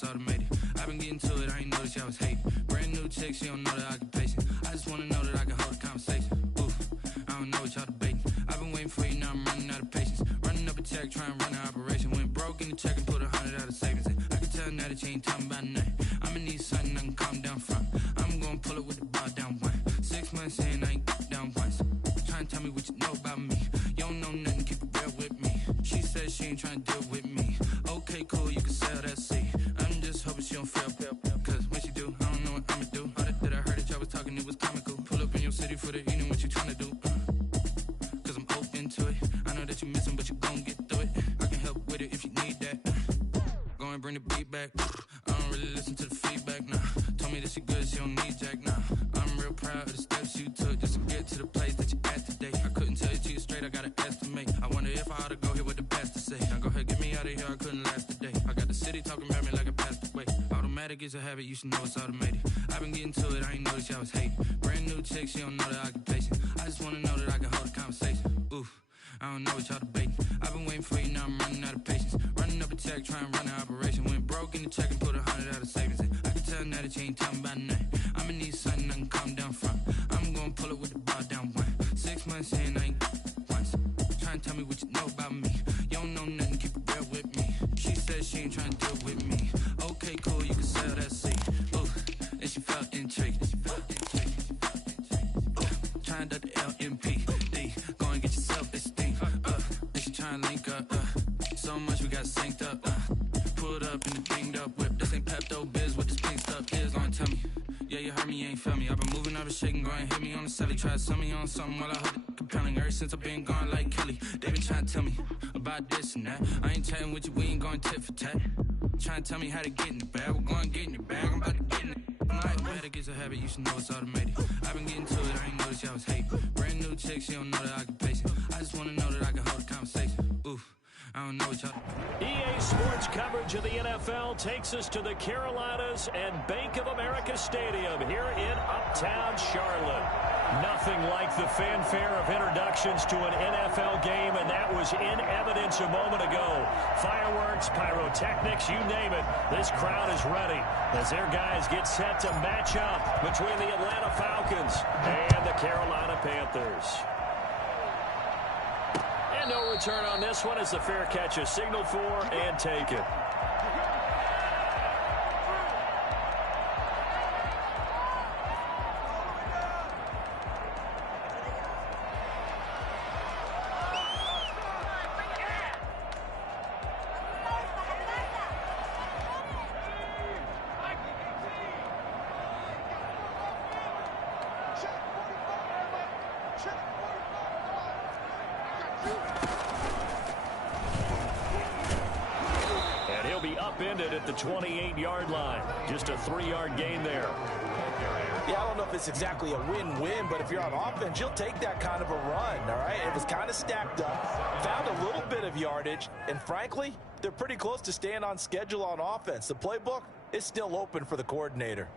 it's automated. I've been getting to it, I ain't noticed y'all was hating. Brand new chick, she don't know the occupation. I just wanna know that I can hold a conversation. Oof, I don't know what y'all debating. I've been waiting for you, now I'm running out of patience. Running up a check, trying to run an operation. Went broke in the check and put 100 out of savings in. I can tell now that you ain't talking about nothing. I'ma need something I can calm down from. I'm gonna pull it with the bar down one. 6 months in, I ain't down once. Trying to tell me what you know about me. You don't know nothing, keep it real with me. She said she ain't trying to deal with me. Okay, cool, you can sell that seed. I'm just hoping she don't fail. Cause when she do, I don't know what I'ma do. All that I heard that y'all was talking, it was comical. Pull up in your city for the evening, what you trying to do? Cause I'm open to it. I know that you missing, but you gon' get through it. I can help with it if you need that. Go and bring the beat back. I don't really listen to the feedback, nah. Told me that she good, she don't need Jack, nah. I'm real proud of the steps you took just to get to the place that you at today. I couldn't tell you to you straight, I gotta estimate. I wonder if I ought to go here with the best to say. Now go ahead, get me out of here, I couldn't last today. I got the city talking about me like I passed away. Automatic is a habit, you should know it's automated. I've been getting to it, I ain't noticed y'all was hating. Brand new chick, she don't know the occupation. I just wanna know that I can hold a conversation. Oof, I don't know what y'all debating. I've been waiting for you, now I'm running out of patience. Running up a check, trying to run an operation. Went broke in the check and put 100 out of savings in. I can tell now that you ain't talking about nothing. I'ma need something I can calm down from. I'm gonna pull it with the bar down one. 6 months in, I ain't once. Trying to tell me what you know about me. You don't know nothing, keep it real with me. She said she ain't trying to deal with me. Okay, cool, you can sell that seed. Ooh, and she felt intrigued. Trying to the LMPD. Go and get your self-esteem. And she trying to link up. So much we got synced up. Pulled up in the dinged up whip. This ain't Pepto-Biz, what this pink stuff is. Gonna tell me. Yeah, you heard me, you ain't feel me. I've been moving, I've been shaking, go and hit me on the celly. Try to sell me on something while I hold it compelling. Ever since I've been gone like Kelly, they been trying to tell me about this and that. I ain't chatting with you, we ain't going tit for tat. Trying to tell me how to get in the bag. We're going to get in the bag, I'm about to get in it. Automatic is a habit, you should know it's automated. I've been getting to it, I ain't noticed y'all was hating. Brand new chick, she don't know the occupation. I just wanna know that I can hold a conversation. Oof, I don't know what y'all. EA Sports coverage of the NFL takes us to the Carolinas and Bank of America Stadium here in Uptown Charlotte. Nothing like the fanfare of introductions to an NFL game, and that was in evidence a moment ago. Fireworks, pyrotechnics, you name it. This crowd is ready as their guys get set to match up between the Atlanta Falcons and the Carolina Panthers. And no return on this one as the fair catch is signaled for and taken. And he'll be upended at the 28-yard line. Just a 3-yard gain there. Yeah, I don't know if it's exactly a win-win, but if you're on offense, you'll take that kind of a run, all right? It was kind of stacked up, found a little bit of yardage, and frankly, they're pretty close to staying on schedule on offense. The playbook is still open for the coordinator.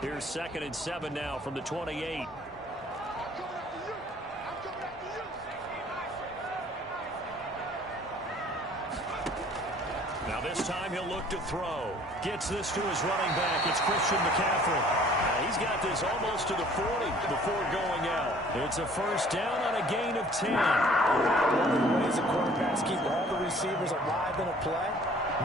Here's 2nd and 7 now from the 28. Now this time he'll look to throw. Gets this to his running back. It's Christian McCaffrey. He's got this almost to the 40 before going out. It's a first down on a gain of 10. One of the ways the quarterbacks keep all the receivers alive in a play,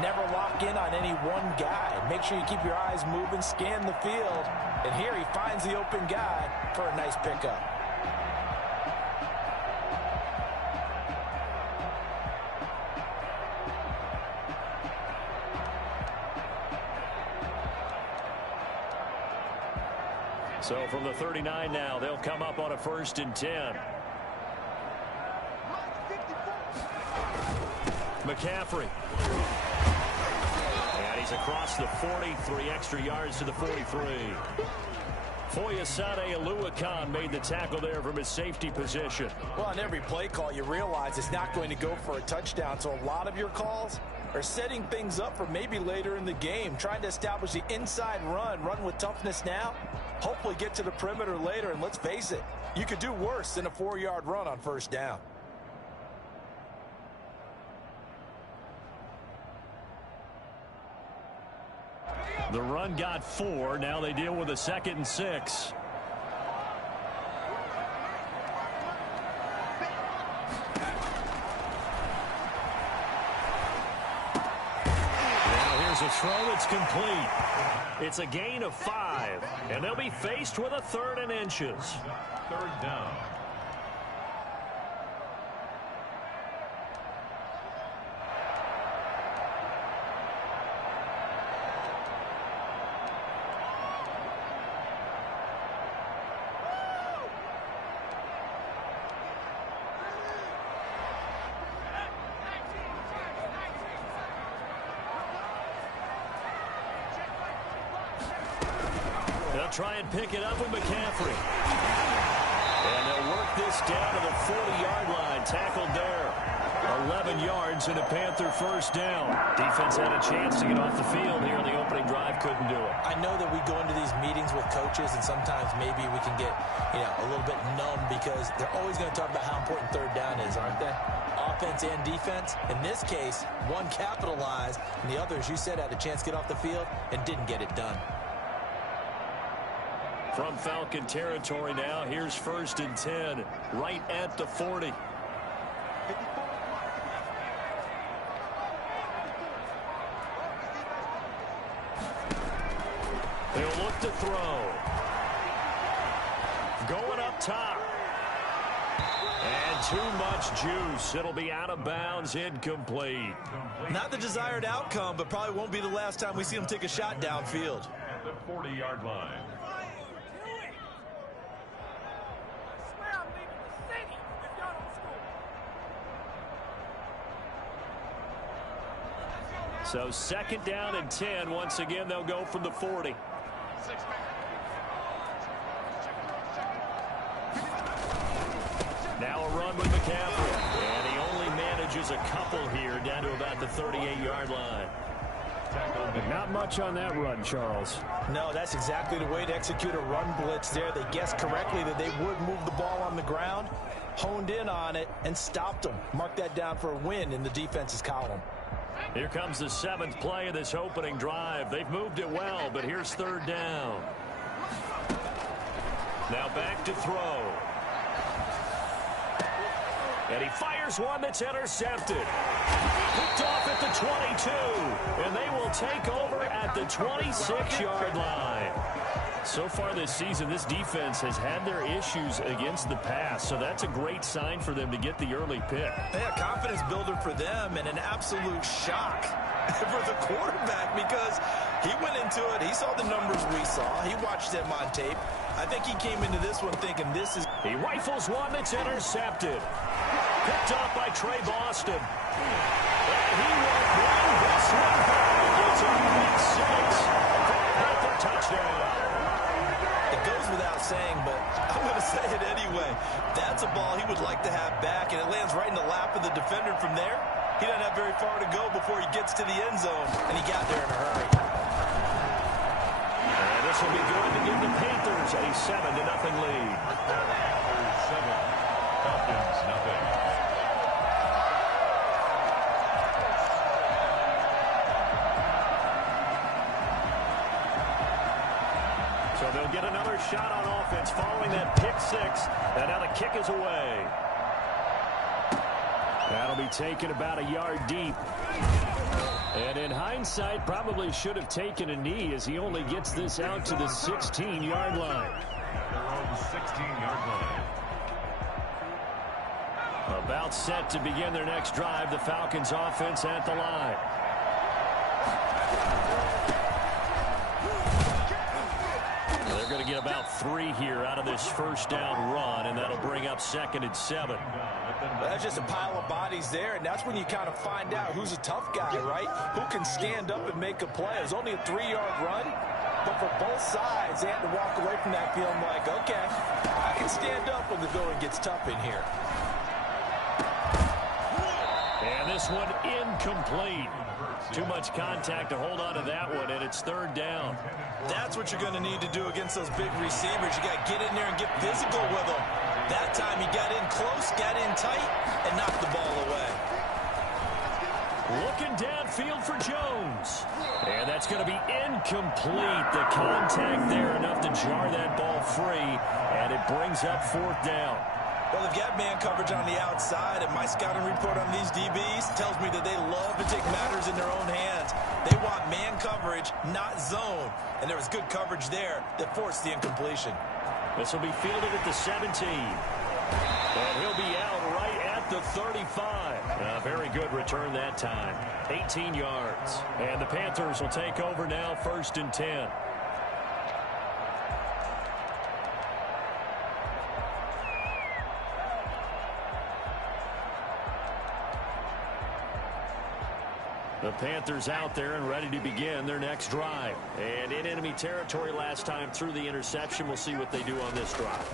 never lock in on any one guy. Make sure you keep your eyes moving, scan the field. And here he finds the open guy for a nice pickup. So from the 39 now, they'll come up on a 1st and 10. McCaffrey. And he's across the 40, 3 extra yards to the 43. Foyesade Oluwakan made the tackle there from his safety position. Well, on every play call, you realize it's not going to go for a touchdown, so a lot of your calls are setting things up for maybe later in the game, trying to establish the inside run with toughness now, hopefully get to the perimeter later, and let's face it, you could do worse than a 4-yard run on 1st down. The run got 4. Now they deal with a 2nd and 6. Now here's a throw that's complete. It's a gain of 5, and they'll be faced with a 3rd and inches. 3rd down. Try and pick it up with McCaffrey. And they'll work this down to the 40-yard line. Tackled there. 11 yards and a Panther 1st down. Defense had a chance to get off the field here in the opening drive. Couldn't do it. I know that we go into these meetings with coaches, and sometimes maybe we can get, a little bit numb because they're always going to talk about how important 3rd down is, aren't they? Offense and defense. In this case, one capitalized, and the other, as you said, had a chance to get off the field and didn't get it done. From Falcon territory now, here's 1st and 10, right at the 40. They'll look to throw. Going up top. And too much juice. It'll be out of bounds, incomplete. Not the desired outcome, but probably won't be the last time we see him take a shot downfield. At the 40-yard line. So 2nd down and 10. Once again, they'll go from the 40. Now a run with McCaffrey. And he only manages a couple here down to about the 38-yard line. Not much on that run, Charles. No, that's exactly the way to execute a run blitz there. They guessed correctly that they would move the ball on the ground, honed in on it, and stopped them. Mark that down for a win in the defense's column. Here comes the 7th play of this opening drive. They've moved it well, but here's 3rd down. Now back to throw. And he fires one that's intercepted. Picked off at the 22. And they will take over at the 26-yard line. So far this season, this defense has had their issues against the pass, so that's a great sign for them to get the early pick. Yeah, confidence builder for them and an absolute shock for the quarterback because he went into it. He saw the numbers we saw. He watched them on tape. I think he came into this one thinking this is... He rifles one that's intercepted. Picked off by Trey Boston. And he will bring this one home. It's a big 6 for a Panther touchdown. It goes without saying, but I'm going to say it anyway. That's a ball he would like to have back, and it lands right in the lap of the defender from there. He doesn't have very far to go before he gets to the end zone, and he got there in a hurry. And this will be good to give the Panthers a 7-0 lead. Panthers 7, Falcons nothing. So they'll get another shot on offense following that pick 6. And now the kick is away. That'll be taken about a yard deep. And in hindsight, probably should have taken a knee as he only gets this out to the 16-yard line. They're on the 16-yard line. About set to begin their next drive, the Falcons offense at the line. They're going to get about 3 here out of this 1st down run, and that'll bring up 2nd and 7. That's just a pile of bodies there, and that's when you kind of find out who's a tough guy, right? Who can stand up and make a play. It was only a 3-yard run, but for both sides, they had to walk away from that feeling like, okay, I can stand up when the going gets tough in here. And this one incomplete. Too much contact to hold on to that one, and it's 3rd down. That's what you're going to need to do against those big receivers. You got to get in there and get physical with them. That time he got in close, got in tight, and knocked the ball away. Looking downfield for Jones. And that's going to be incomplete. The contact there enough to jar that ball free. And it brings up 4th down. Well, they've got man coverage on the outside, and my scouting report on these DBs tells me that they love to take matters in their own hands. They want man coverage, not zone. And there was good coverage there that forced the incompletion. This will be fielded at the 17. And he'll be out right at the 35. A very good return that time. 18 yards. And the Panthers will take over now, 1st and 10. The Panthers out there and ready to begin their next drive. And in enemy territory last time through the interception. We'll see what they do on this drive.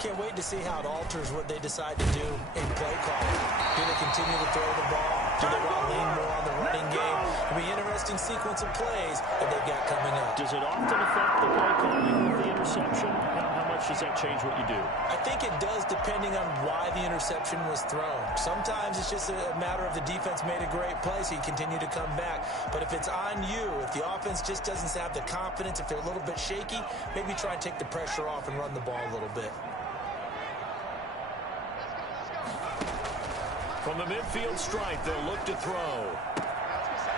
Can't wait to see how it alters what they decide to do in play calling. Do they continue to throw the ball? Do they want to lean more on the running game? It'll be an interesting sequence of plays that they've got coming up. Does it often affect the play calling with the interception? How much does that change what you do? I think it does, depending on why the interception was thrown. Sometimes it's just a matter of the defense made a great play, so you continue to come back. But if it's on you, if the offense just doesn't have the confidence, if they're a little bit shaky, maybe try and take the pressure off and run the ball a little bit. From the midfield stripe, they'll look to throw.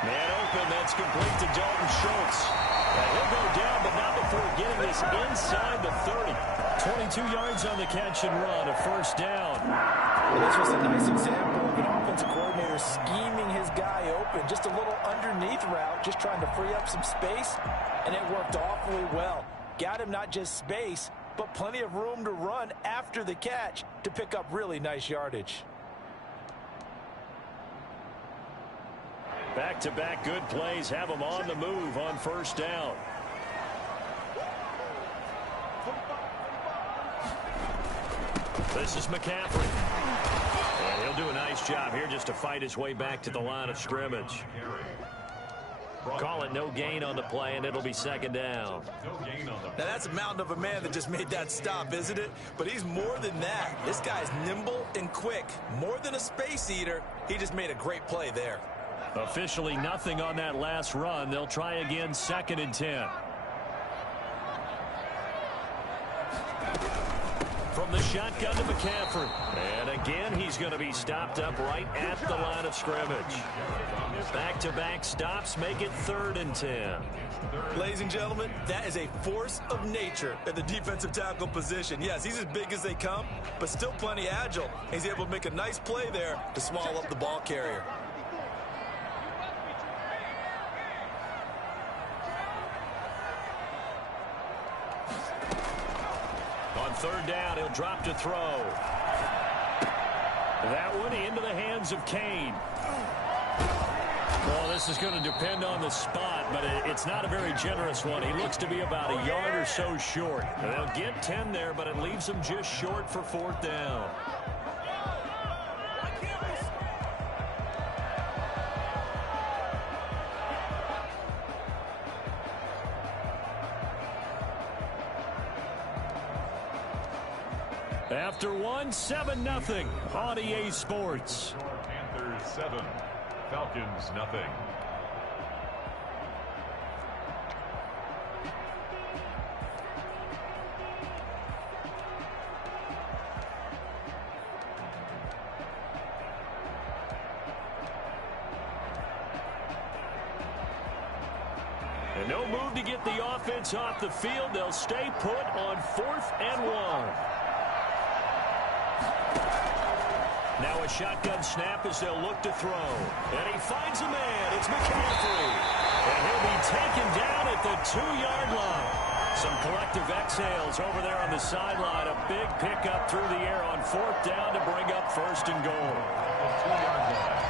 Man open, that's complete to Dalton Schultz. And he'll go down, but not before getting this inside the 30. 22 yards on the catch and run, a 1st down. Well, this was a nice example of an offensive coordinator scheming his guy open. Just a little underneath route, just trying to free up some space, and it worked awfully well. Got him not just space, but plenty of room to run after the catch to pick up really nice yardage. Back-to-back good plays have them on the move on 1st down. This is McCaffrey. And he'll do a nice job here just to fight his way back to the line of scrimmage. Call it no gain on the play, and it'll be 2nd down. Now, that's a mountain of a man that just made that stop, isn't it? But he's more than that. This guy's nimble and quick. More than a space eater, he just made a great play there. Officially nothing on that last run. They'll try again, 2nd and 10. From the shotgun to McCaffrey. And again, he's going to be stopped up right at the line of scrimmage. Back-to-back stops make it 3rd and 10. Ladies and gentlemen, that is a force of nature at the defensive tackle position. Yes, he's as big as they come, but still plenty agile. He's able to make a nice play there to swallow up the ball carrier. On 3rd down, he'll drop to throw. That one into the hands of Kane. Well, this is going to depend on the spot, but it's not a very generous one. He looks to be about a yard or so short. They'll get 10 there, but it leaves them just short for 4th down. After one, 7-0 on EA Sports. Panthers 7, Falcons nothing. And no move to get the offense off the field. They'll stay put on 4th and 1. Now a shotgun snap as they'll look to throw. And he finds a man. It's McCaffrey. And he'll be taken down at the 2-yard line. Some collective exhales over there on the sideline. A big pickup through the air on 4th down to bring up 1st and goal. 2-yard line.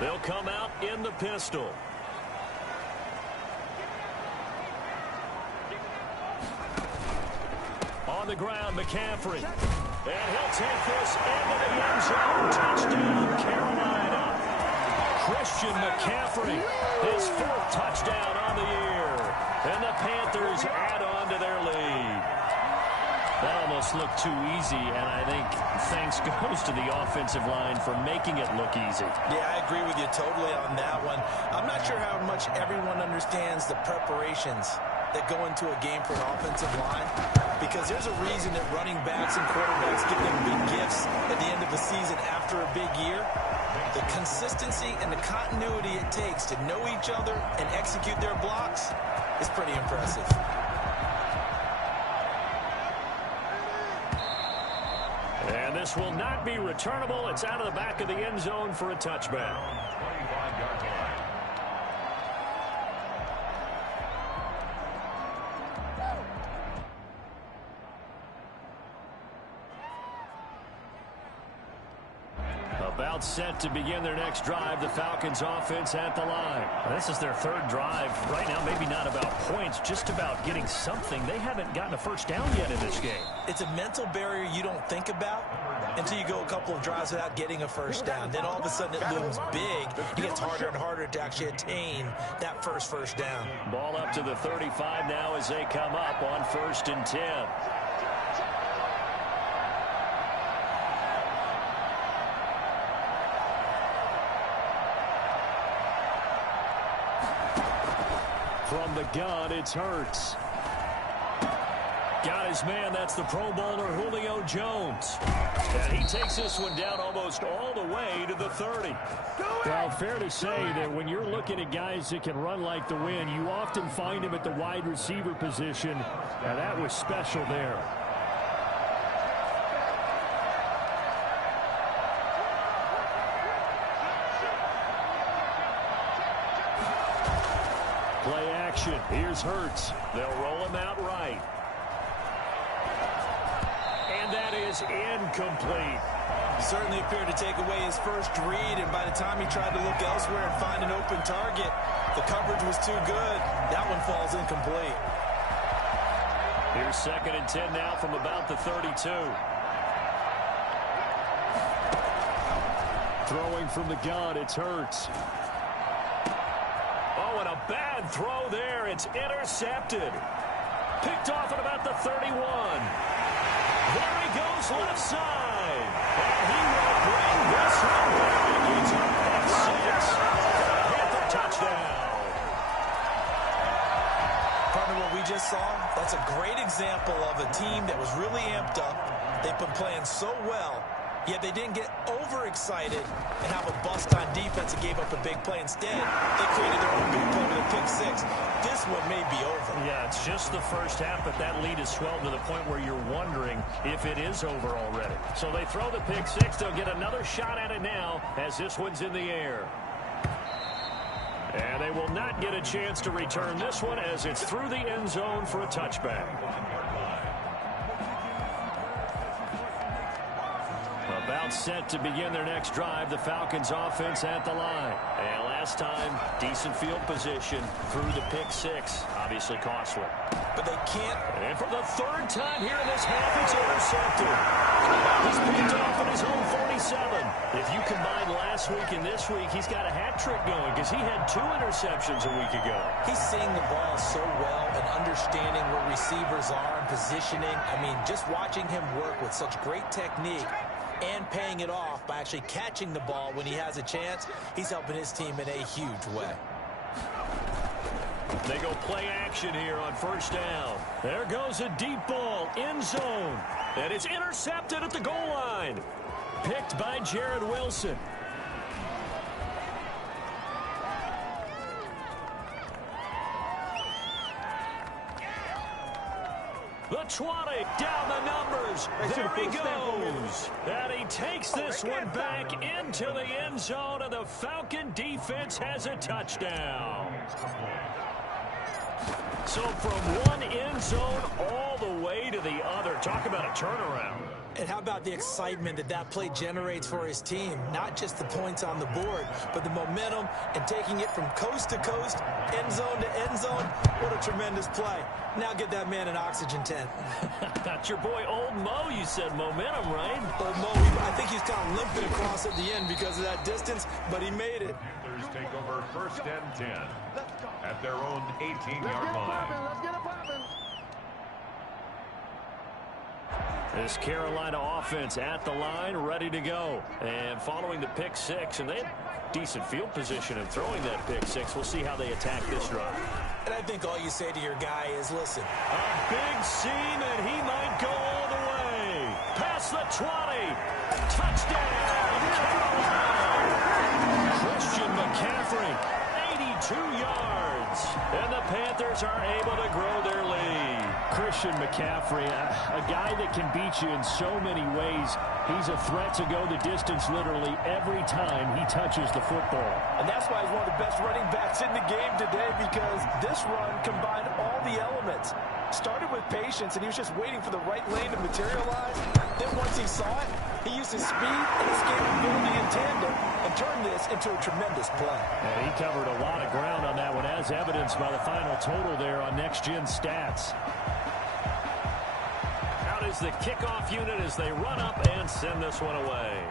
They'll come out in the pistol. On the ground, McCaffrey. And he'll take this into the end zone. Touchdown, Carolina. Christian McCaffrey, his 4th touchdown on the year. And the Panthers add on to their lead. That almost looked too easy, and I think thanks goes to the offensive line for making it look easy. Yeah, I agree with you totally on that one. I'm not sure how much everyone understands the preparations that go into a game for an offensive line, because there's a reason that running backs and quarterbacks give them big gifts at the end of the season after a big year. The consistency and the continuity it takes to know each other and execute their blocks is pretty impressive. And this will not be returnable. It's out of the back of the end zone for a touchback. 25-yard line. About set to begin their next drive. The Falcons offense at the line. This is their 3rd drive. Right now, maybe not about points, just about getting something. They haven't gotten a first down yet in this game. It's a mental barrier you don't think about until you go a couple of drives without getting a first down. Then all of a sudden it looms big. It gets harder and harder to actually attain that first down. Ball up to the 35 now as they come up on 1st and 10. From the gun, it's Hurts. Got his man. That's the Pro Bowler Julio Jones. And he takes this one down almost all the way to the 30. Well, fair to say that when you're looking at guys that can run like the wind, you often find them at the wide receiver position. Now, that was special there. Play action. Here's Hurts. They'll roll him out right. And that is incomplete. Certainly appeared to take away his first read, and by the time he tried to look elsewhere and find an open target, the coverage was too good. That one falls incomplete. Here's 2nd and 10 now from about the 32. Throwing from the gun, it's Hurts. Oh, and a bad throw there. It's intercepted. Picked off at about the 31. There he goes left side. And he will bring this one back. It's a 6. Panther touchdown. Partner, what we just saw, that's a great example of a team that was really amped up. They've been playing so well, yet they didn't get overexcited and have a bust on defense and gave up a big play. Instead, they created their own big play with a pick 6. This one may be over. Yeah, it's just the first half, but that lead has swelled to the point where you're wondering if it is over already. So they throw the pick 6. They'll get another shot at it now as this one's in the air. And they will not get a chance to return this one as it's through the end zone for a touchback. About set to begin their next drive. The Falcons offense at the line. And last time, decent field position through the pick 6. Obviously costly. But they can't. And for the 3rd time here in this half, it's intercepted. He's picked off at his own 47. If you combine last week and this week, he's got a hat trick going because he had 2 interceptions a week ago. He's seeing the ball so well and understanding where receivers are and positioning. I mean, just watching him work with such great technique and paying it off by actually catching the ball when he has a chance, he's helping his team in a huge way. They go play action here on 1st down. There goes a deep ball, end zone. And it's intercepted at the goal line. Picked by Jared Wilson. The 20, down the numbers. There he goes. And he takes this one back into the end zone, and the Falcon defense has a touchdown. So from one end zone all the way to to the other. Talk about a turnaround. And how about the excitement that that play generates for his team? Not just the points on the board, but the momentum and taking it from coast to coast, end zone to end zone. What a tremendous play. Now get that man an oxygen tent. That's your boy Old Mo. You said momentum, right? Old Mo, I think he's kind of limping across at the end because of that distance, but he made it. Panthers take over 1st and 10 at their own 18-yard line. Let's get it poppin'. This Carolina offense at the line, ready to go. And following the pick six, and they had decent field position in throwing that pick six. We'll see how they attack this drive. And I think all you say to your guy is, listen. A big seam, and he might go all the way. Past the 20. Touchdown, Carolina. Christian McCaffrey, 82 yards. And the Panthers are able to grow their lead. Christian McCaffrey, a guy that can beat you in so many ways. He's a threat to go the distance literally every time he touches the football. And that's why he's one of the best running backs in the game today, because this run combined all the elements. Started with patience, and he was just waiting for the right lane to materialize. Then once he saw it, he used his speed and escapability in tandem and turned this into a tremendous play. And he covered a lot of ground on that one, as evidenced by the final total there on Next Gen Stats. Out is the kickoff unit as they run up and send this one away.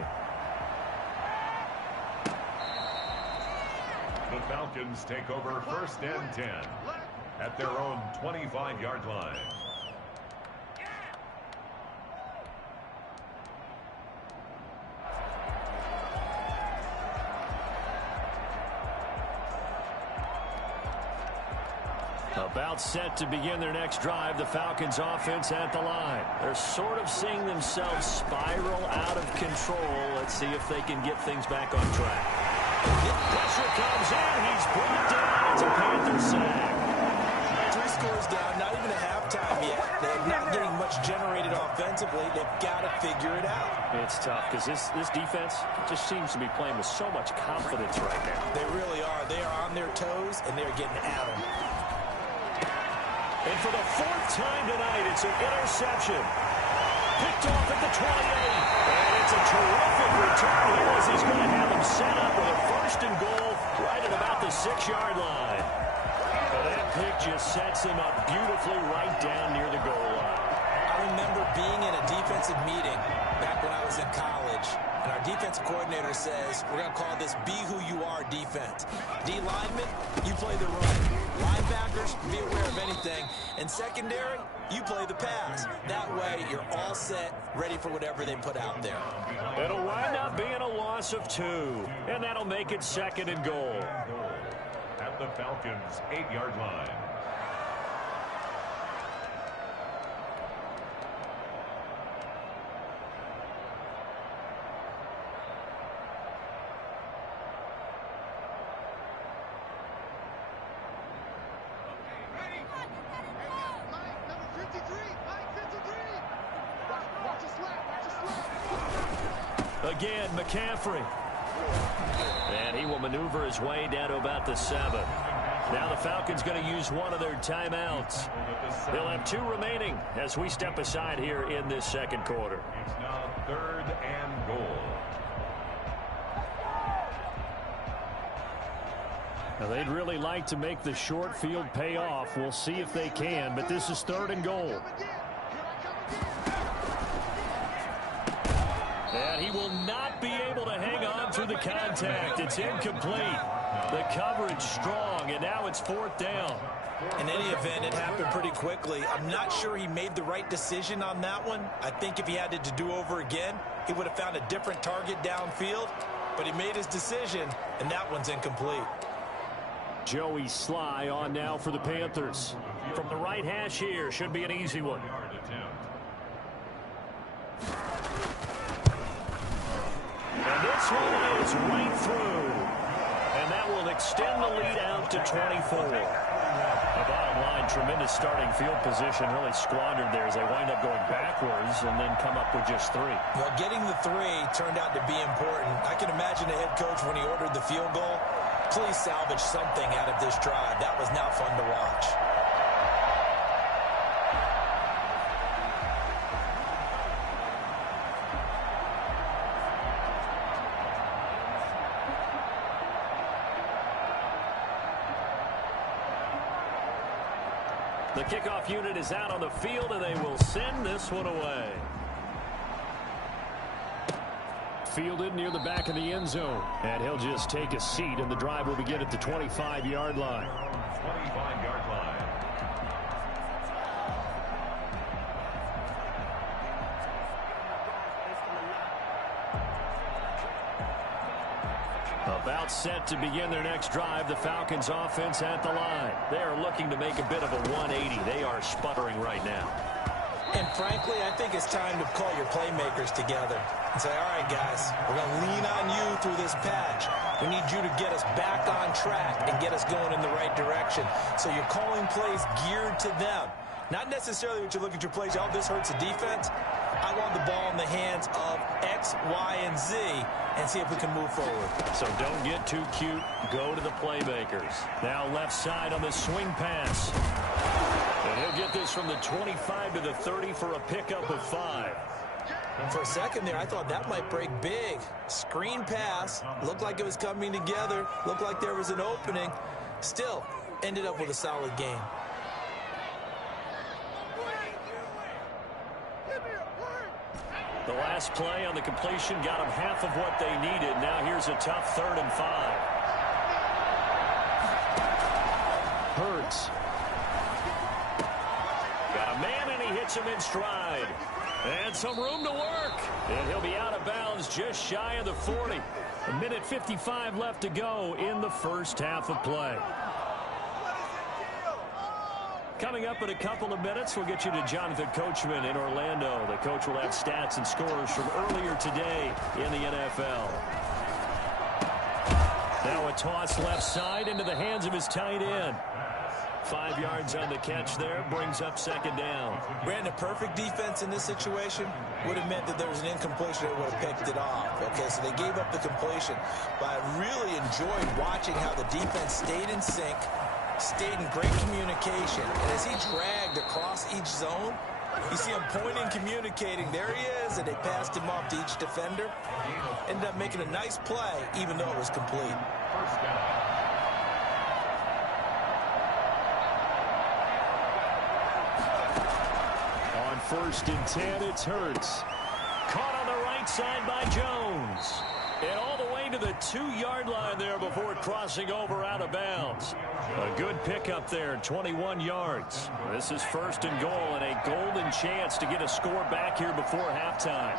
The Falcons take over 1st and 10 at their own 25-yard line. About set to begin their next drive, the Falcons offense at the line. They're sort of seeing themselves spiral out of control. Let's see if they can get things back on track. Pressure comes in. He's brought down. It's a Panther sack. 3 scores down, not even a halftime yet. They're not getting much generated offensively. They've got to figure it out. It's tough because this defense just seems to be playing with so much confidence right now. They really are. They are on their toes, and they're getting at them. And for the 4th time tonight, it's an interception. Picked off at the 28. And it's a terrific return here as he's going to have them set up with a 1st and goal right at about the 6-yard line. Well, that pick just sets him up beautifully right down near the goal line. I remember being in a defensive meeting back when I was in college, and our defensive coordinator says, we're going to call this Be Who You Are defense. D linemen, you play the run. Linebackers, be aware of anything. And secondary, you play the pass. That way, you're all set, ready for whatever they put out there. It'll wind up being a loss of 2, and that'll make it 2nd and goal. At the Falcons' 8-yard line. Again, McCaffrey. And he will maneuver his way down to about the 7. Now the Falcons going to use one of their timeouts. They'll have 2 remaining as we step aside here in this 2nd quarter. It's now 3rd and goal. Now, they'd really like to make the short field pay off. We'll see if they can, but this is 3rd and goal. And he will not be able to hang on through the contact. It's incomplete. The coverage strong, and now it's 4th down. In any event, it happened pretty quickly. I'm not sure he made the right decision on that one. I think if he had to do over again, he would have found a different target downfield. But he made his decision, and that one's incomplete. Joey Sly on now for the Panthers. From the right hash here, should be an easy one. And this one is right through. And that will extend the lead out to 24. The bottom line, tremendous starting field position, really squandered there as they wind up going backwards and then come up with just 3. Well, getting the 3 turned out to be important. I can imagine the head coach when he ordered the field goal. Please salvage something out of this drive. That was not fun to watch. The kickoff unit is out on the field, and they will send this one away. Fielded near the back of the end zone. And he'll just take a seat, and the drive will begin at the 25-yard line. 25-yard line. About set to begin their next drive, the Falcons offense at the line. They are looking to make a bit of a 180. They are sputtering right now. And frankly, I think it's time to call your playmakers together and say, all right, guys, we're going to lean on you through this patch. We need you to get us back on track and get us going in the right direction. So you're calling plays geared to them. Not necessarily what you look at your plays, oh, this hurts the defense. I want the ball in the hands of X, Y, and Z and see if we can move forward. So don't get too cute. Go to the playmakers. Now left side on the swing pass. And he'll get this from the 25 to the 30 for a pickup of 5. For a second there, I thought that might break big. Screen pass. Looked like it was coming together. Looked like there was an opening. Still, ended up with a solid game. The last play on the completion got them half of what they needed. Now here's a tough 3rd and 5. Hurts. Got a man, and he hits him in stride. And some room to work. And he'll be out of bounds just shy of the 40. 1:55 left to go in the first half of play. Coming up in a couple of minutes, we'll get you to Jonathan Coachman in Orlando. The coach will have stats and scores from earlier today in the NFL. Now a toss left side into the hands of his tight end. 5 yards on the catch there, brings up 2nd down. Brandon, perfect defense in this situation would have meant that there was an incompletion that would have picked it off. Okay, so they gave up the completion. But I really enjoyed watching how the defense stayed in sync, stayed in great communication. And as he dragged across each zone, you see him pointing, communicating. There he is, and they passed him off to each defender. Ended up making a nice play, even though it was complete. First down. On 1st and 10, it's Hurts. Caught on the right side by Jones. And all the way to the 2-yard line there before crossing over out of bounds. A good pickup there, 21 yards. This is 1st and goal, and a golden chance to get a score back here before halftime.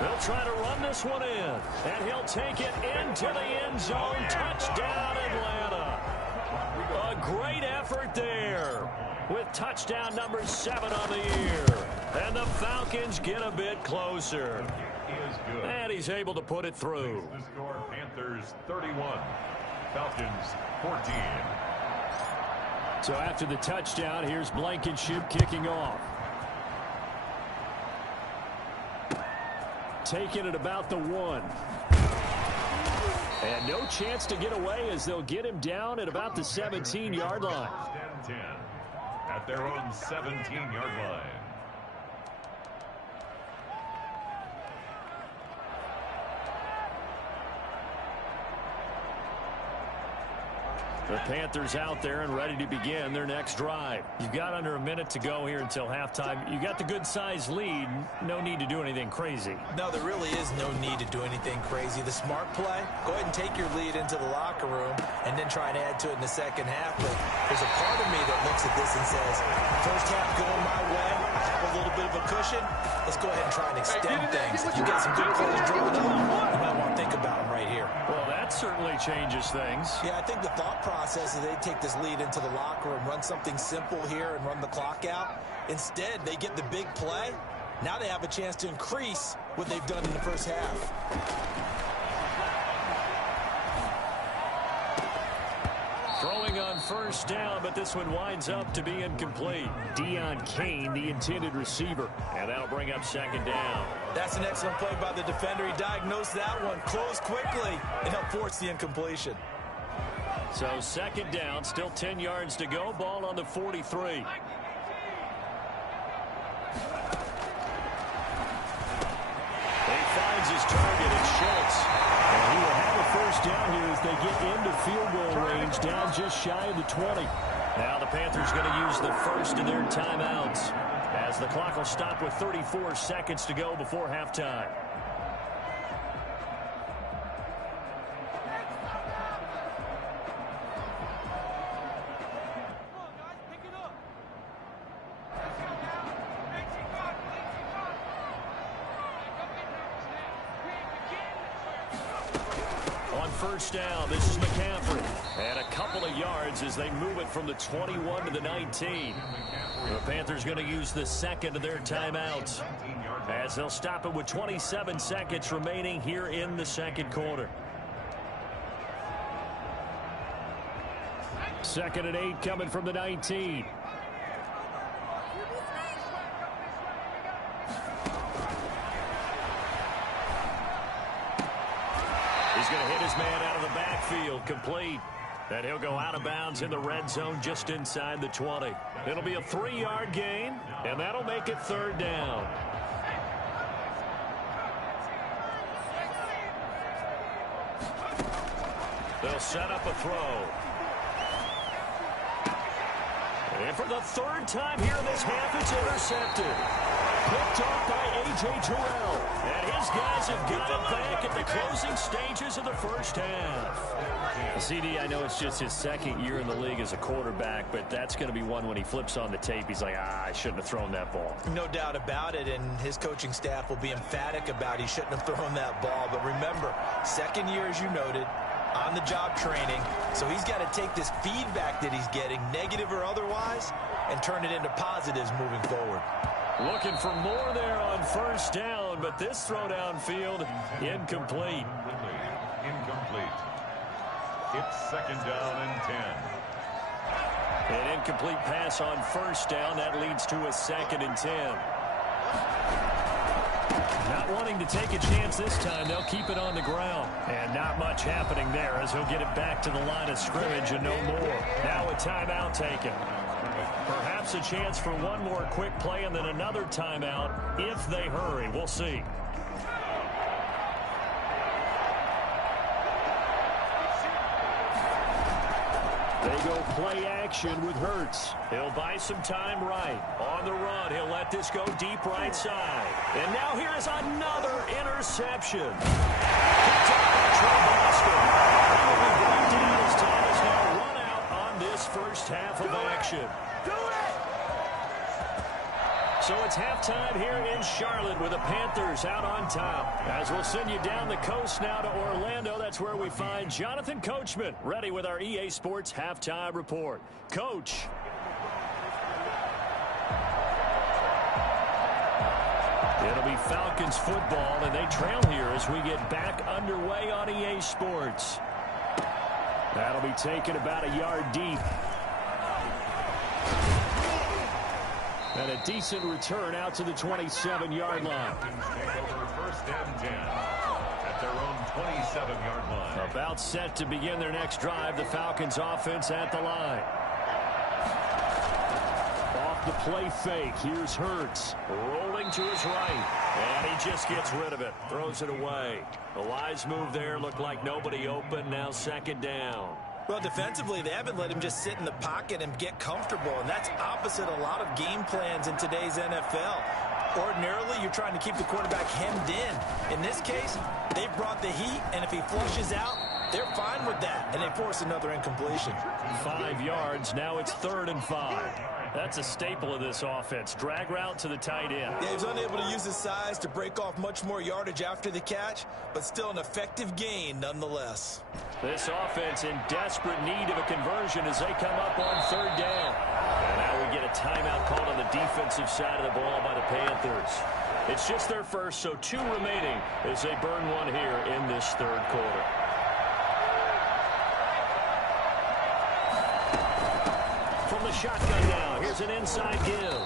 They'll try to run this one in, and he'll take it into the end zone. Touchdown, Atlanta. A great effort there with touchdown number 7 on the year. And the Falcons get a bit closer. And he's able to put it through. The score, Panthers 31, Falcons 14. So after the touchdown, here's Blankenship kicking off. Taking it about the 1. And no chance to get away as they'll get him down at about the 17-yard line. First and 10 at their own 17-yard line. The Panthers out there and ready to begin their next drive. You've got under a minute to go here until halftime. You got the good-sized lead. No need to do anything crazy. No, there really is no need to do anything crazy. The smart play, go ahead and take your lead into the locker room and then try and add to it in the second half. But there's a part of me that looks at this and says, first half going my way, I have a little bit of a cushion. Let's go ahead and try and extend things. You got some good plays drawn up. You might want to think about them right here. Well, that certainly changes things. Yeah, I think the thought process is they take this lead into the locker room, run something simple here and run the clock out. Instead, they get the big play. Now they have a chance to increase what they've done in the first half. Throwing on first down, but this one winds up to be incomplete. Deon Cain, the intended receiver. And that'll bring up 2nd down. That's an excellent play by the defender. He diagnosed that one, closed quickly, and helped force the incompletion. So 2nd down, still 10 yards to go. Ball on the 43. He finds his target. It's Schultz. And he will have a first down here as they get into field goal range, down just shy of the 20. Now the Panthers going to use the first of their timeouts as the clock will stop with 34 seconds to go before halftime. First down, this is McCaffrey. And a couple of yards as they move it from the 21 to the 19. The Panthers going to use the second of their timeouts as they'll stop it with 27 seconds remaining here in the second quarter. 2nd and 8 coming from the 19. He's going to hit his man out of the backfield, complete. And he'll go out of bounds in the red zone just inside the 20. It'll be a 3-yard gain, and that'll make it 3rd down. They'll set up a throw. And for the 3rd time here in this half, it's intercepted. Picked off by A.J. Terrell. And his guys have got it back at the closing stages of the first half. CD, I know it's just his 2nd year in the league as a quarterback, but that's going to be one when he flips on the tape. He's like, I shouldn't have thrown that ball. No doubt about it, and his coaching staff will be emphatic about he shouldn't have thrown that ball. But remember, 2nd year, as you noted, on-the-job training. So he's got to take this feedback that he's getting, negative or otherwise, and turn it into positives moving forward. Looking for more there on first down, but this throw downfield, incomplete. Incomplete. It's 2nd down and 10. An incomplete pass on first down. That leads to a 2nd and 10. Not wanting to take a chance this time, they'll keep it on the ground. And not much happening there as he'll get it back to the line of scrimmage and no more. Now a timeout taken. Perhaps a chance for one more quick play and then another timeout if they hurry. We'll see. They go play action with Hurts. He'll buy some time right. On the run, he'll let this go deep right side. And now here is another interception. Picked up by Trey Boston. He will be brought down as time is now run out on this first half of action. So it's halftime here in Charlotte with the Panthers out on top. As we'll send you down the coast now to Orlando, that's where we find Jonathan Coachman ready with our EA Sports Halftime Report. Coach. It'll be Falcons football, and they trail here as we get back underway on EA Sports. That'll be taken about a yard deep. And a decent return out to the 27-yard line. Take over 1st and 10 at their own 27-yard line. About set to begin their next drive. The Falcons offense at the line. Off the play fake. Here's Hurts. Rolling to his right. And he just gets rid of it. Throws it away. A wise move there. Looked like nobody open. Now 2nd down. Well, defensively, they haven't let him just sit in the pocket and get comfortable, and that's opposite a lot of game plans in today's NFL. Ordinarily, you're trying to keep the quarterback hemmed in. In this case, they've brought the heat, and if he flushes out, they're fine with that, and they force another incompletion. 5 yards. Now it's 3rd and 5. That's a staple of this offense. Drag route to the tight end. Yeah, he was unable to use his size to break off much more yardage after the catch, but still an effective gain nonetheless. This offense in desperate need of a conversion as they come up on 3rd down. And now we get a timeout called on the defensive side of the ball by the Panthers. It's just their first, so 2 remaining as they burn one here in this 3rd quarter. From the shotgun now, here's an inside give.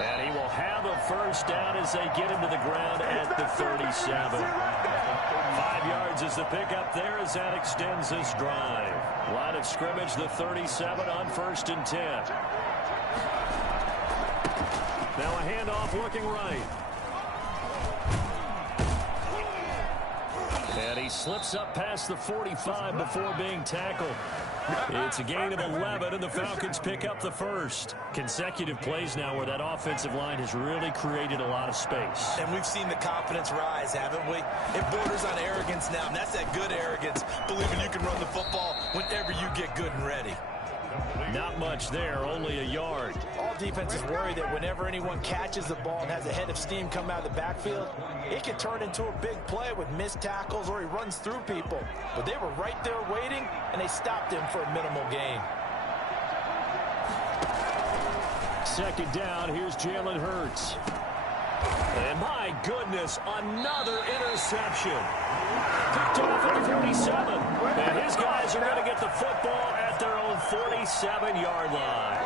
And he will have a first down as they get him to the ground at the 37. 5 yards is the pickup there as that extends this drive. Line of scrimmage, the 37 on 1st and 10. Now a handoff looking right. And he slips up past the 45 before being tackled. It's a gain of 11, and the Falcons pick up the first. Consecutive plays now where that offensive line has really created a lot of space. And we've seen the confidence rise, haven't we? It borders on arrogance now, and that's that good arrogance, believing you can run the football whenever you get good and ready. Not much there, only a yard. All defenses worry that whenever anyone catches the ball and has a head of steam come out of the backfield, it can turn into a big play with missed tackles or he runs through people. But they were right there waiting, and they stopped him for a minimal gain. Second down, here's Jalen Hurts. And my goodness, another interception. Picked off at the 47. And his guys are going to get the football at their own 47-yard line.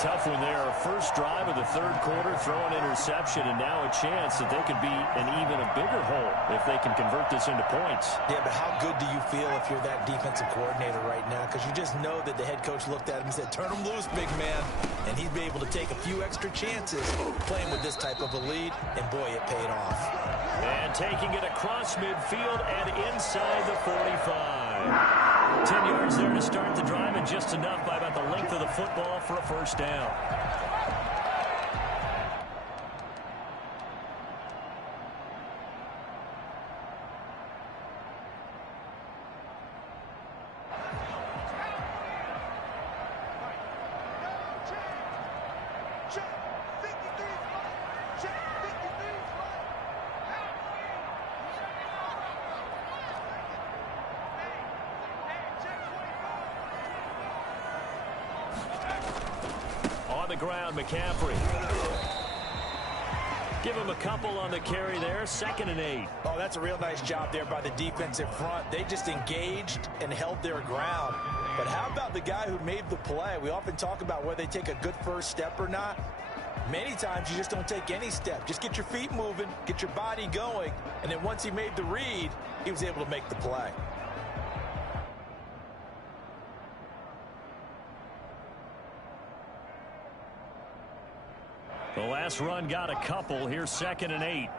Tough one there. First drive of the third quarter, throw an interception, and now a chance that they could be in even a bigger hole if they can convert this into points. Yeah, but how good do you feel if you're that defensive coordinator right now? Because you just know that the head coach looked at him and said, turn him loose, big man. And he'd be able to take a few extra chances playing with this type of a lead, and boy, it paid off. And taking it across midfield and inside the 45. 10 yards there to start the drive, and just enough by about the length of the football for a first down. On the ground, McCaffrey. Give him a couple on the carry there. 2nd and 8. Oh, that's a real nice job there by the defensive front. They just engaged and held their ground. But how about the guy who made the play? We often talk about whether they take a good first step or not. Many times you just don't take any step. Just get your feet moving, get your body going, and then once he made the read, he was able to make the play. The last run got a couple. Here's 2nd and 8.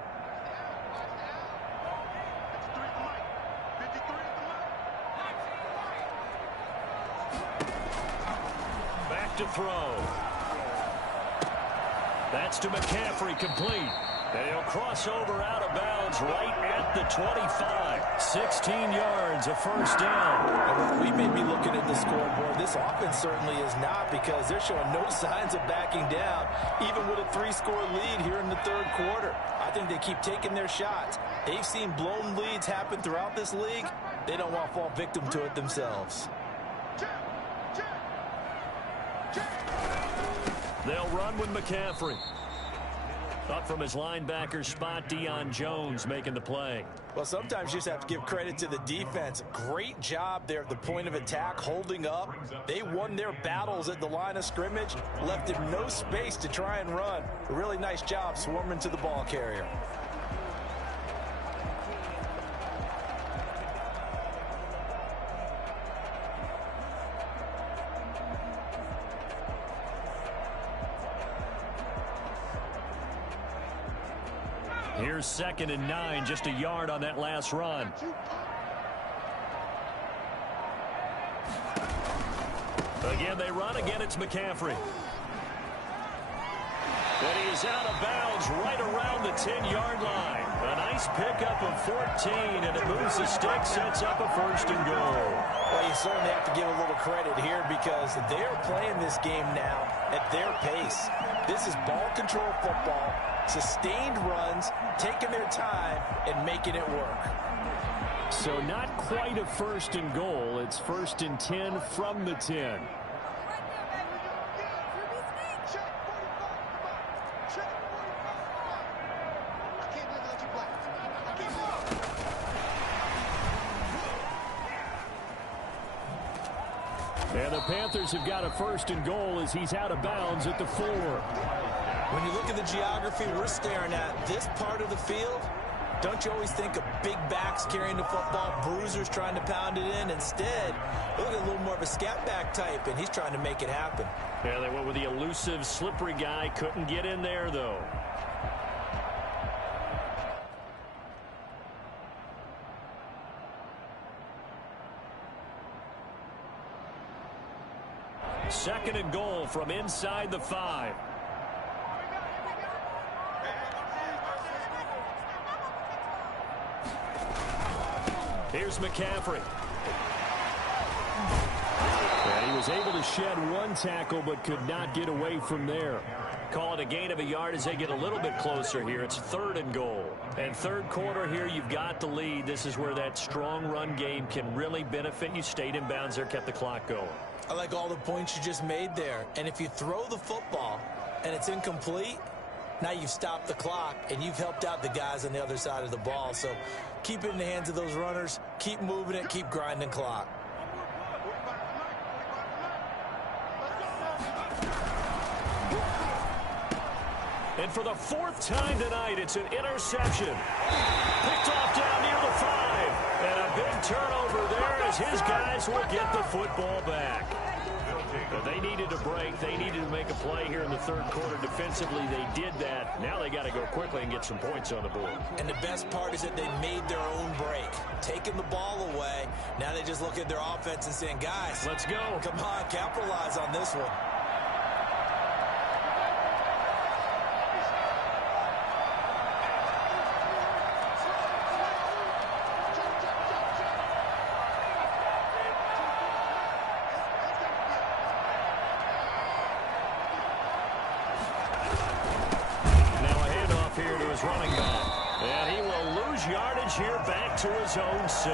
Back to throw. That's to McCaffrey, complete. They'll cross over out of bounds right at the 25. 16 yards, a first down. We may be looking at the scoreboard. This offense certainly is not, because they're showing no signs of backing down, even with a 3-score lead here in the third quarter. I think they keep taking their shots. They've seen blown leads happen throughout this league. They don't want to fall victim to it themselves. They'll run with McCaffrey. Up from his linebacker spot, Deion Jones making the play. Well, sometimes you just have to give credit to the defense. Great job there at the point of attack, holding up. They won their battles at the line of scrimmage, left him no space to try and run. A really nice job swarming to the ball carrier. Here's 2nd and 9, just a yard on that last run. Again, they run. Again, it's McCaffrey. But he is out of bounds right around the 10-yard line. A nice pickup of 14, and it moves the stick, sets up a 1st and goal. Well, you certainly have to give a little credit here, because they're playing this game now at their pace. This is ball control football, sustained runs, taking their time, and making it work. So not quite a 1st and goal. It's 1st and 10 from the 10. And the Panthers have got a 1st and goal as he's out of bounds at the 4. When you look at the geography we're staring at, this part of the field, don't you always think of big backs carrying the football, bruisers trying to pound it in? Instead, look at a little more of a scat back type, and he's trying to make it happen. Yeah, they went with the elusive, slippery guy. Couldn't get in there, though. Second and goal from inside the 5. Here's McCaffrey. And he was able to shed one tackle but could not get away from there. Call it a gain of a yard as they get a little bit closer here. It's third and goal. And third quarter here, you've got the lead. This is where that strong run game can really benefit you. Stayed in bounds there, kept the clock going. I like all the points you just made there. And if you throw the football and it's incomplete, now you've stopped the clock and you've helped out the guys on the other side of the ball. So keep it in the hands of those runners. Keep moving it. Keep grinding clock. And for the fourth time tonight, it's an interception. Picked off down near the 5. And a big turnover there as his guys will get the football back. But they needed a break. They needed to make a play here in the third quarter. Defensively, they did that. Now they got to go quickly and get some points on the board. And the best part is that they made their own break. Taking the ball away. Now they just look at their offense and saying, guys, let's go. Come on, capitalize on this one. Running back. And he will lose yardage here back to his own 6. A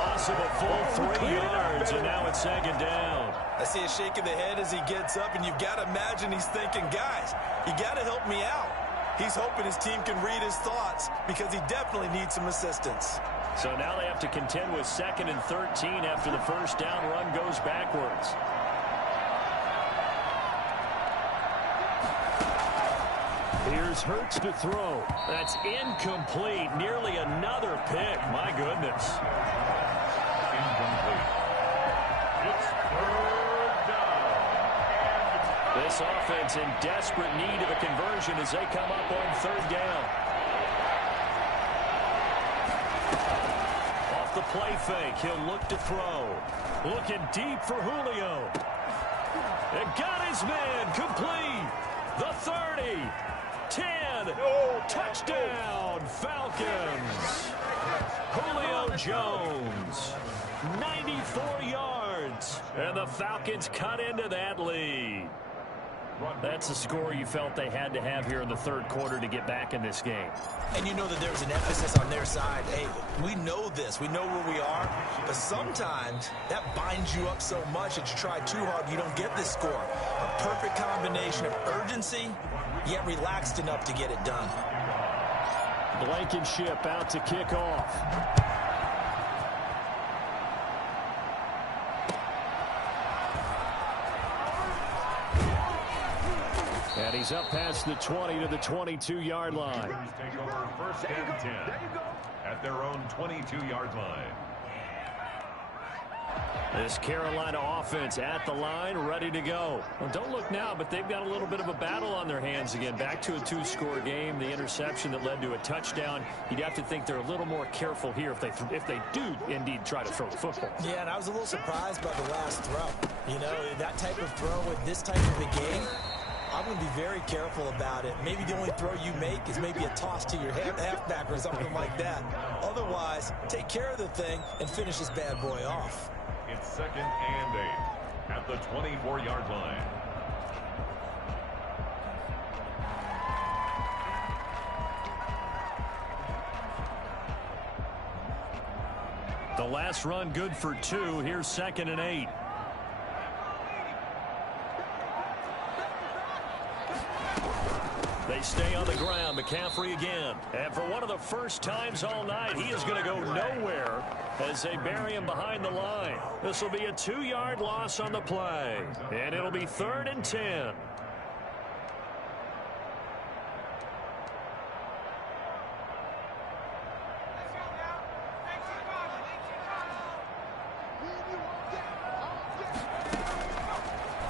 loss of a full 3 yards, and now it's second down. I see a shake of the head as he gets up, and you've got to imagine he's thinking, guys, you got to help me out. He's hoping his team can read his thoughts because he definitely needs some assistance. So now they have to contend with 2nd and 13 after the first down run goes backwards. Here's Hurts to throw. That's incomplete. Nearly another pick. My goodness. Incomplete. It's third down. This offense in desperate need of a conversion as they come up on third down. Off the play fake, he'll look to throw. Looking deep for Julio. And got his man complete. The 30. 10, touchdown, Falcons. Julio Jones, 94 yards, and the Falcons cut into that lead. That's the score you felt they had to have here in the third quarter to get back in this game. And you know that there's an emphasis on their side. Hey, we know this. We know where we are. But sometimes that binds you up so much that you try too hard, you don't get this score. A perfect combination of urgency, yet relaxed enough to get it done. Blankenship out to kick off. And he's up past the 20 to the 22-yard line. Take over first and 10 at their own 22-yard line. This Carolina offense at the line, ready to go. Well, don't look now, but they've got a little bit of a battle on their hands again. Back to a 2-score game. The interception that led to a touchdown. You'd have to think they're a little more careful here if they do indeed try to throw the football. Yeah, and I was a little surprised by the last throw. You know, that type of throw in this type of a game, I'm going to be very careful about it. Maybe the only throw you make is maybe a toss to your halfback or something like that. Otherwise, take care of the thing and finish this bad boy off. It's 2nd and 8 at the 24-yard line. The last run good for 2. Here's 2nd and 8. They stay on the ground. McCaffrey again. And for one of the first times all night, he is going to go nowhere as they bury him behind the line. This will be a 2-yard loss on the play. And it'll be 3rd and 10.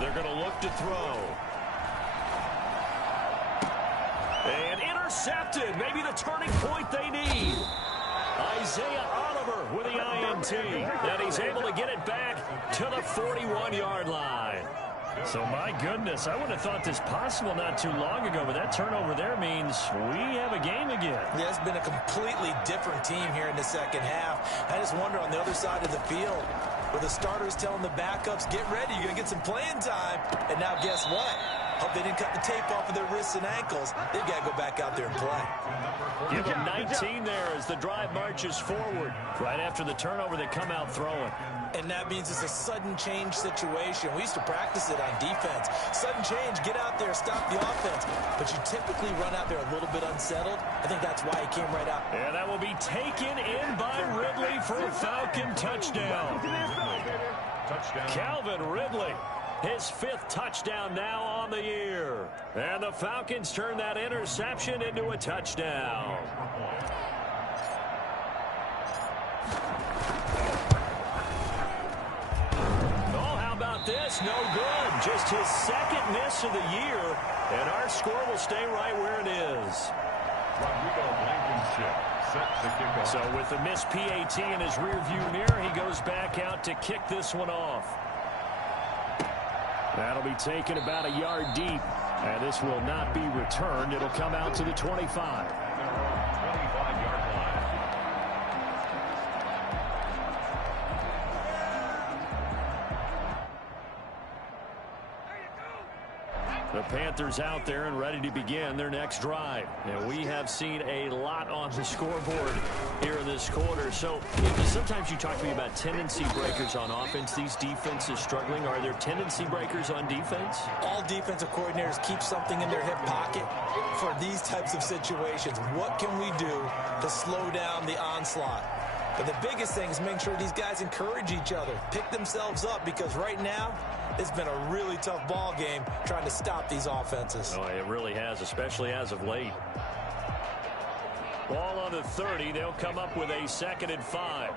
They're going to look to throw. And intercepted. Maybe the turning point they need. Isaiah Oliver with the INT. And he's able to get it back to the 41-yard line. So, my goodness, I would have thought this possible not too long ago, but that turnover there means we have a game again. Yeah, it's been a completely different team here in the second half. I just wonder on the other side of the field, where the starters telling the backups, get ready, you're going to get some playing time. And now guess what? Hope they didn't cut the tape off of their wrists and ankles. They've got to go back out there and play. Give them 19 there as the drive marches forward. Right after the turnover, they come out throwing. And that means it's a sudden change situation. We used to practice it on defense. Sudden change, get out there, stop the offense. But you typically run out there a little bit unsettled. I think that's why he came right out. And that will be taken in by Ridley for a Falcon touchdown. Calvin Ridley, his 5th touchdown now on the year. And the Falcons turn that interception into a touchdown. This no good. Just his 2nd miss of the year, and our score will stay right where it is. Rodrigo Blankenship set to kick off. So with the missed PAT in his rearview mirror, he goes back out to kick this one off. That'll be taken about a yard deep, and this will not be returned. It'll come out to the 25. 25-yard line. The Panthers out there and ready to begin their next drive. And we have seen a lot on the scoreboard here in this quarter. So sometimes you talk to me about tendency breakers on offense. These defenses struggling. Are there tendency breakers on defense? All defensive coordinators keep something in their hip pocket for these types of situations. What can we do to slow down the onslaught? But the biggest thing is make sure these guys encourage each other, pick themselves up, because right now it's been a really tough ball game trying to stop these offenses. Oh, it really has, especially as of late. Ball on the 30. They'll come up with a 2nd and 5.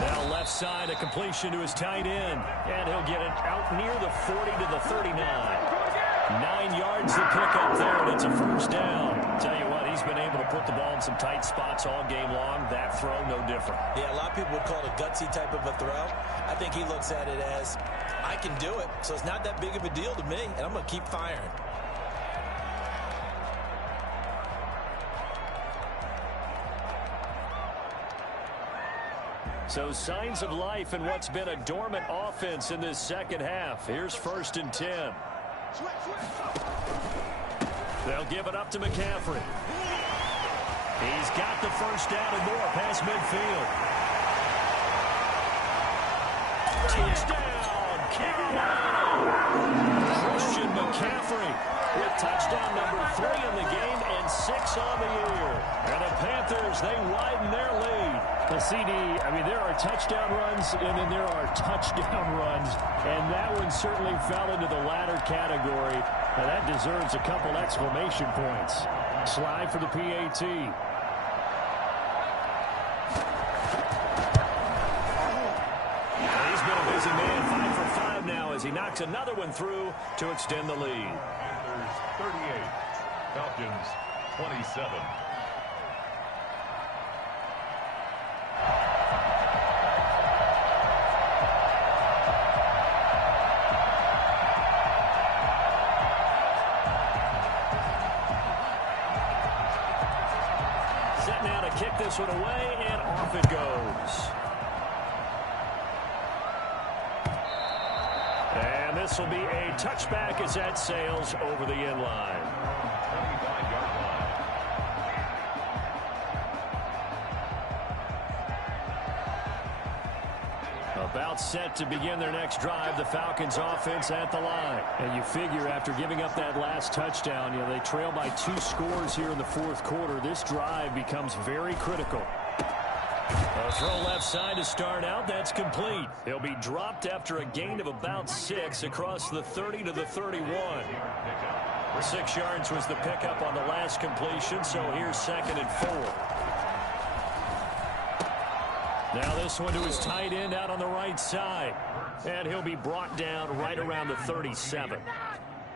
Now left side, a completion to his tight end. And he'll get it out near the 40 to the 39. 9 yards to pick up there, and it's a 1st down. Tell you what, he's been able to put the ball in some tight spots all game long. That throw, no different. Yeah, a lot of people would call it a gutsy type of a throw. I think he looks at it as, I can do it, so it's not that big of a deal to me, and I'm going to keep firing. So signs of life in what's been a dormant offense in this second half. Here's 1st and 10. They'll give it up to McCaffrey. He's got the 1st down and more past midfield. Touchdown, Carolina! Christian McCaffrey with touchdown number 3 in the game and 6 on the year. And the Panthers, they widen their lead. The CD, I mean, there are touchdown runs, and then there are touchdown runs, and that one certainly fell into the latter category. Now, that deserves a couple exclamation points. Slide for the PAT. He's been a busy man, 5 for 5 now as he knocks another one through to extend the lead. Panthers 38, Falcons 27. Kick this one away, and off it goes. And this will be a touchback as that sails over the end line. 25-yard line. About set to begin their next drive, the Falcons offense at the line. And you figure after giving up that last touchdown, they trail by 2 scores here in the 4th quarter. This drive becomes very critical. A throw left side to start out. That's complete. He'll be dropped after a gain of about 6 across the 30 to the 31. 6 yards was the pickup on the last completion, so here's 2nd and 4. Now this one to his tight end out on the right side. And he'll be brought down right around the 37.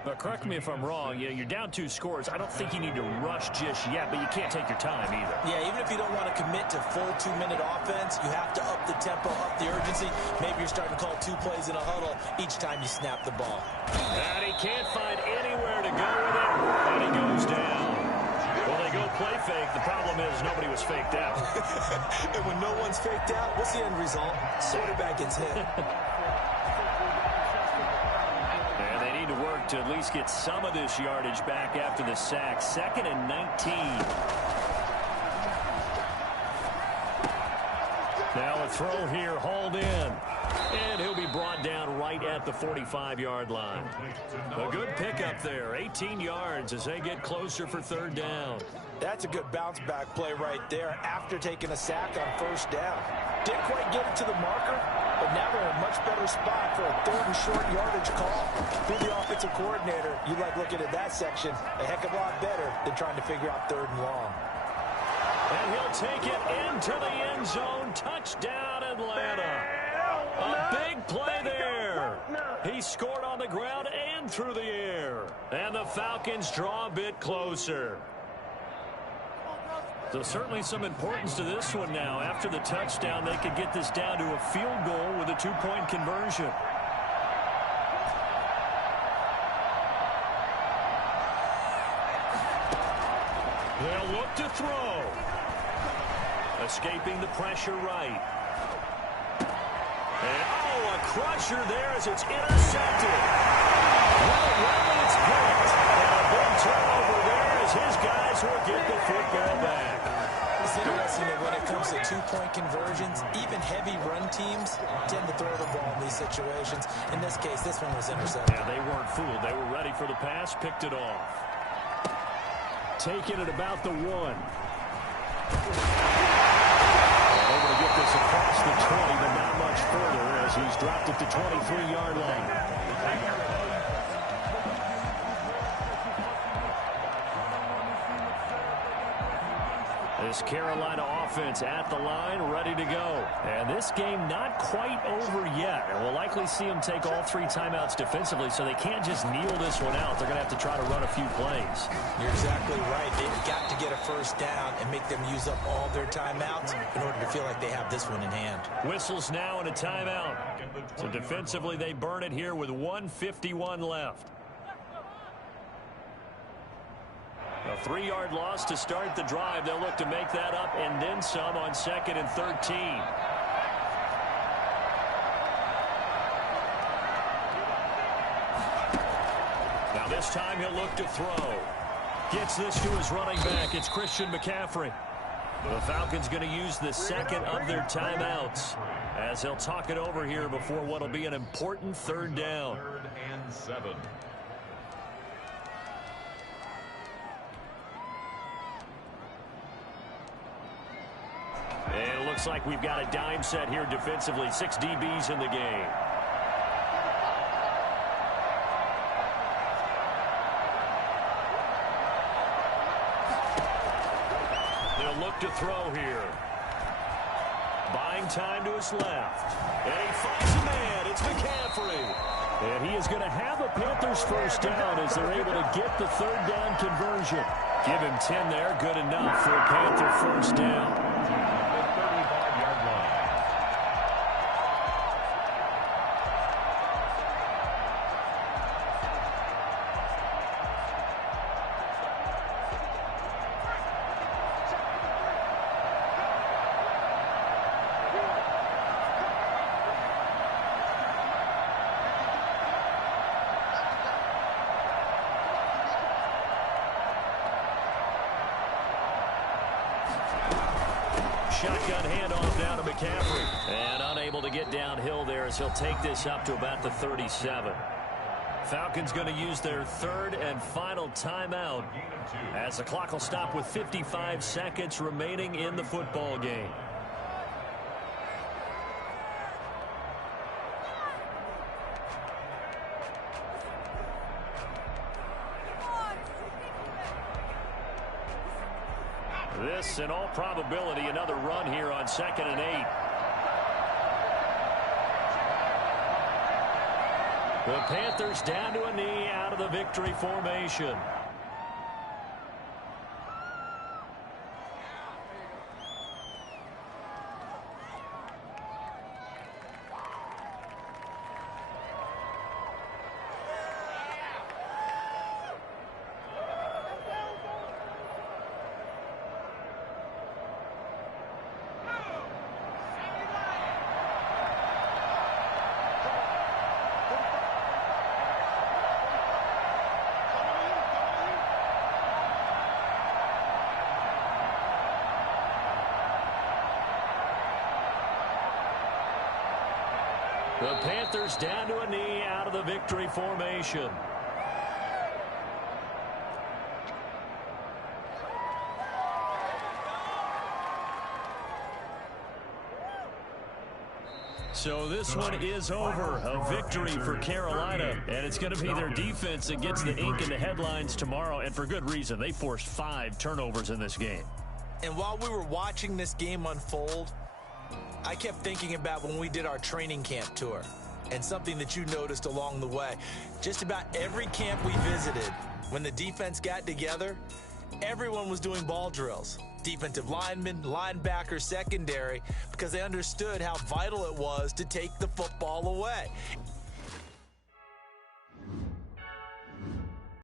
But correct me if I'm wrong, you're down 2 scores. I don't think you need to rush just yet, but you can't take your time either. Yeah, even if you don't want to commit to full 2-minute offense, you have to up the tempo, up the urgency. Maybe you're starting to call 2 plays in a huddle each time you snap the ball. And he can't find anywhere to go with it, and he goes down. Well, they go play fake. The problem is nobody was faked out. And when no one's faked out, what's the end result? Quarterback gets hit. To work to at least get some of this yardage back after the sack. 2nd and 19. Now a throw here, hauled in. And he'll be brought down right at the 45-yard line. A good pickup there. 18 yards as they get closer for 3rd down. That's a good bounce-back play right there after taking a sack on 1st down. Didn't quite get it to the marker, but now they're in a much better spot for a 3rd and short yardage call. If you're the offensive coordinator, you like looking at that section a heck of a lot better than trying to figure out 3rd and long. And he'll take it into the end zone. Touchdown, Atlanta. A big play there. He scored on the ground and through the air. And the Falcons draw a bit closer. So certainly some importance to this one now. After the touchdown, they could get this down to a field goal with a 2-point conversion. They'll look to throw. Escaping the pressure right. And, a crusher there as it's intercepted. Well, it's picked. And a big turnover there as his guys will get the football back. It's interesting that when it comes to 2-point conversions, even heavy run teams tend to throw the ball in these situations. In this case, this one was intercepted. Yeah, they weren't fooled. They were ready for the pass, picked it off. Taking it about the 1. Able to get this across the 20, but not much further as he's dropped at the 23-yard line. This Carolina offense at the line, ready to go. And this game not quite over yet. And we'll likely see them take all 3 timeouts defensively, so they can't just kneel this one out. They're going to have to try to run a few plays. You're exactly right. They've got to get a 1st down and make them use up all their timeouts in order to feel like they have this one in hand. Whistles now and a timeout. So defensively, they burn it here with 1:51 left. A 3-yard loss to start the drive. They'll look to make that up and then some on 2nd and 13. Now this time he'll look to throw. Gets this to his running back. It's Christian McCaffrey. The Falcons going to use the 2nd of their timeouts as they'll talk it over here before what will be an important 3rd down. 3rd and 7. And it looks like we've got a dime set here defensively. 6 DBs in the game. They'll look to throw here. Buying time to his left. And he finds a man. It's McCaffrey. And he is going to have a Panthers 1st down as they're able to get the 3rd down conversion. Give him 10 there. Good enough for a Panther 1st down. Shotgun handoff down to McCaffrey. And unable to get downhill there as he'll take this up to about the 37. Falcons going to use their 3rd and final timeout as the clock will stop with 55 seconds remaining in the football game. This, in all probability, another run here on 2nd and 8. The Panthers down to a knee out of the victory formation. The Panthers down to a knee out of the victory formation. So this one is over. A victory for Carolina. And it's going to be their defense that gets the ink in the headlines tomorrow. And for good reason. They forced 5 turnovers in this game. And while we were watching this game unfold, I kept thinking about when we did our training camp tour and something that you noticed along the way. Just about every camp we visited, when the defense got together, everyone was doing ball drills. Defensive linemen, linebackers, secondary, because they understood how vital it was to take the football away.